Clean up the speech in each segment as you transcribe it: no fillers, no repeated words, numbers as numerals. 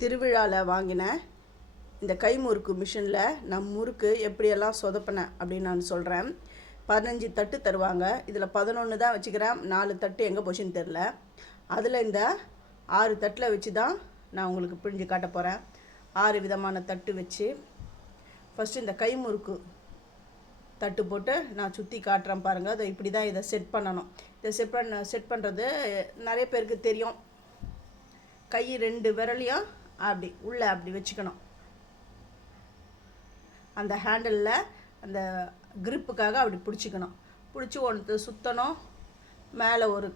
திருவிழாவில் வாங்கின இந்த கை முறுக்கு மிஷினில் நான் முறுக்கு எப்படியெல்லாம் சொதப்பினேன் அப்படின்னு நான் சொல்கிறேன். 15 தட்டு தருவாங்க. இதில் 11 தான் வச்சுக்கிறேன். 4 தட்டு எங்கே போச்சுன்னு தெரில. அதில் இந்த 6 தட்டில் வச்சு தான் நான் உங்களுக்கு பிழிஞ்சு காட்ட போகிறேன். 6 விதமான தட்டு வச்சு ஃபஸ்ட்டு இந்த கை முறுக்கு தட்டு போட்டு நான் சுற்றி காட்டுறேன் பாருங்கள். அதை இப்படி தான் இதை செட் பண்ணணும். இதை செட் பண்ணுறது நிறைய பேருக்கு தெரியும். கை 2 விரலையும் அப்படி உள்ளே அப்படி வச்சுக்கணும். அந்த ஹேண்டிலில் அந்த கிரிப்புக்காக அப்படி பிடிச்சிக்கணும். பிடிச்சி ஒன்று சுற்றணும். மேலே ஒரு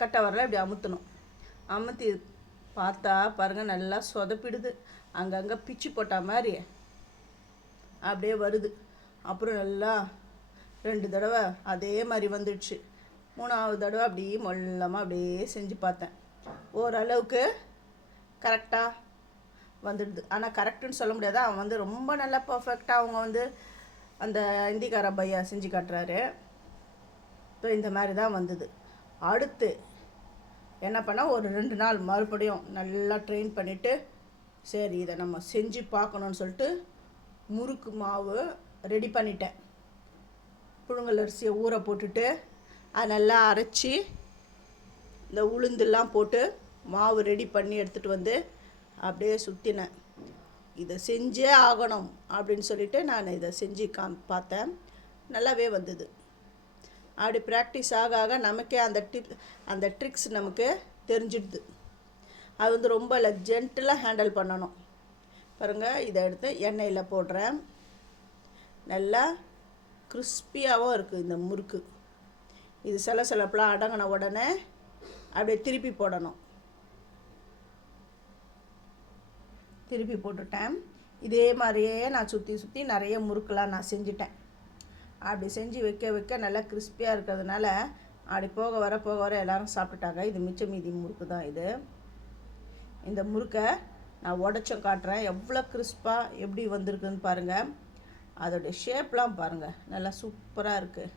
கட்டை வரல இப்படி அமுத்தணும். அமுத்தி பார்த்தா பாருங்கள் நல்லா சொதப்பிடுது. அங்கங்கே பிச்சு போட்ட மாதிரி அப்படியே வருது. அப்புறம் நல்லா 2 தடவை அதே மாதிரி வந்துடுச்சு. 3ஆவது தடவை அப்படியே மொல்லமாக அப்படியே செஞ்சு பார்த்தேன். ஓரளவுக்கு கரெக்டாக வந்துடுது. ஆனால் கரெக்டுன்னு சொல்ல முடியாது. அவன் வந்து ரொம்ப நல்லா பர்ஃபெக்டாக அவங்க அந்த இந்திக்கார பையா செஞ்சு காட்டுறாரு. ஸோ இந்த மாதிரி தான் வந்தது. அடுத்து என்ன பண்ணால் ஒரு 2 நாள் மறுபடியும் நல்லா ட்ரெயின் பண்ணிவிட்டு சரி இதை நம்ம செஞ்சு பார்க்கணுன்னு சொல்லிட்டு முறுக்கு மாவு ரெடி பண்ணிட்டேன். புழுங்கல் அரிசியை ஊற போட்டுட்டு அதை நல்லா அரைச்சி இந்த உளுந்தெல்லாம் போட்டு மாவு ரெடி பண்ணி எடுத்துகிட்டு வந்து அப்படியே சுற்றினேன். இதை செஞ்சே ஆகணும் அப்படின்னு சொல்லிவிட்டு நான் இதை செஞ்சு பார்த்தேன். நல்லாவே வந்தது. அப்படி ப்ராக்டிஸ் ஆக ஆக நமக்கே அந்த ட்ரிக்ஸ் நமக்கு தெரிஞ்சிடுது. அது ரொம்ப ஜென்டிலாக ஹேண்டில் பண்ணணும். பாருங்கள், இதை எடுத்து எண்ணெயில் போடுறேன். நல்லா கிறிஸ்பியாகவும் இருக்குது இந்த முறுக்கு. இது சிலப்பெல்லாம் அடங்கின உடனே அப்படியே திருப்பி போடணும். திருப்பி போட்டுட்டேன். இதே மாதிரியே நான் சுற்றி நிறைய முறுக்கெலாம் நான் செஞ்சுட்டேன். அப்படி செஞ்சு வைக்க நல்லா கிறிஸ்பியாக இருக்கிறதுனால அப்படி போக வர எல்லோரும் சாப்பிட்டுட்டாங்க. இது மிச்ச மீதி முறுக்கு தான் இது. இந்த முறுக்கை நான் உடச்சும் காட்டுறேன். எவ்வளோ கிறிஸ்பாக எப்படி வந்திருக்குன்னு பாருங்கள். அதோடைய ஷேப்லாம் பாருங்கள், நல்லா சூப்பராக இருக்குது.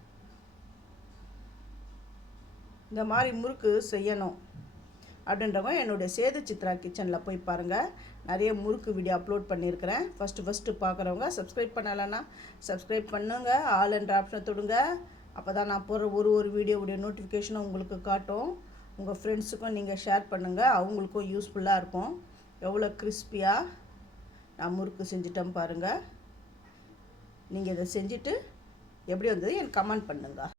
இந்த மாதிரி முறுக்கு செய்யணும் அப்படின்றவங்க என்னுடைய சேது சித்ரா கிச்சனில் போய் பாருங்கள். நிறைய முறுக்கு வீடியோ அப்லோட் பண்ணியிருக்கிறேன். ஃபஸ்ட்டு பார்க்குறவங்க சப்ஸ்கிரைப் பண்ணலைன்னா சப்ஸ்கிரைப் பண்ணுங்கள். ஆல் என்ற ஆப்ஷனை தொடுங்க. அப்போ தான் நான் போடுற ஒரு வீடியோவுடைய நோட்டிஃபிகேஷனும் உங்களுக்கு காட்டும். உங்கள் ஃப்ரெண்ட்ஸுக்கும் நீங்கள் ஷேர் பண்ணுங்கள். அவங்களுக்கும் யூஸ்ஃபுல்லாக இருக்கும். எவ்வளோ கிறிஸ்பியாக நான் முறுக்கு செஞ்சிட்டேன் பாருங்கள். நீங்கள் இதை செஞ்சுட்டு எப்படி வந்தது எனக்கு கமெண்ட் பண்ணுங்கள்.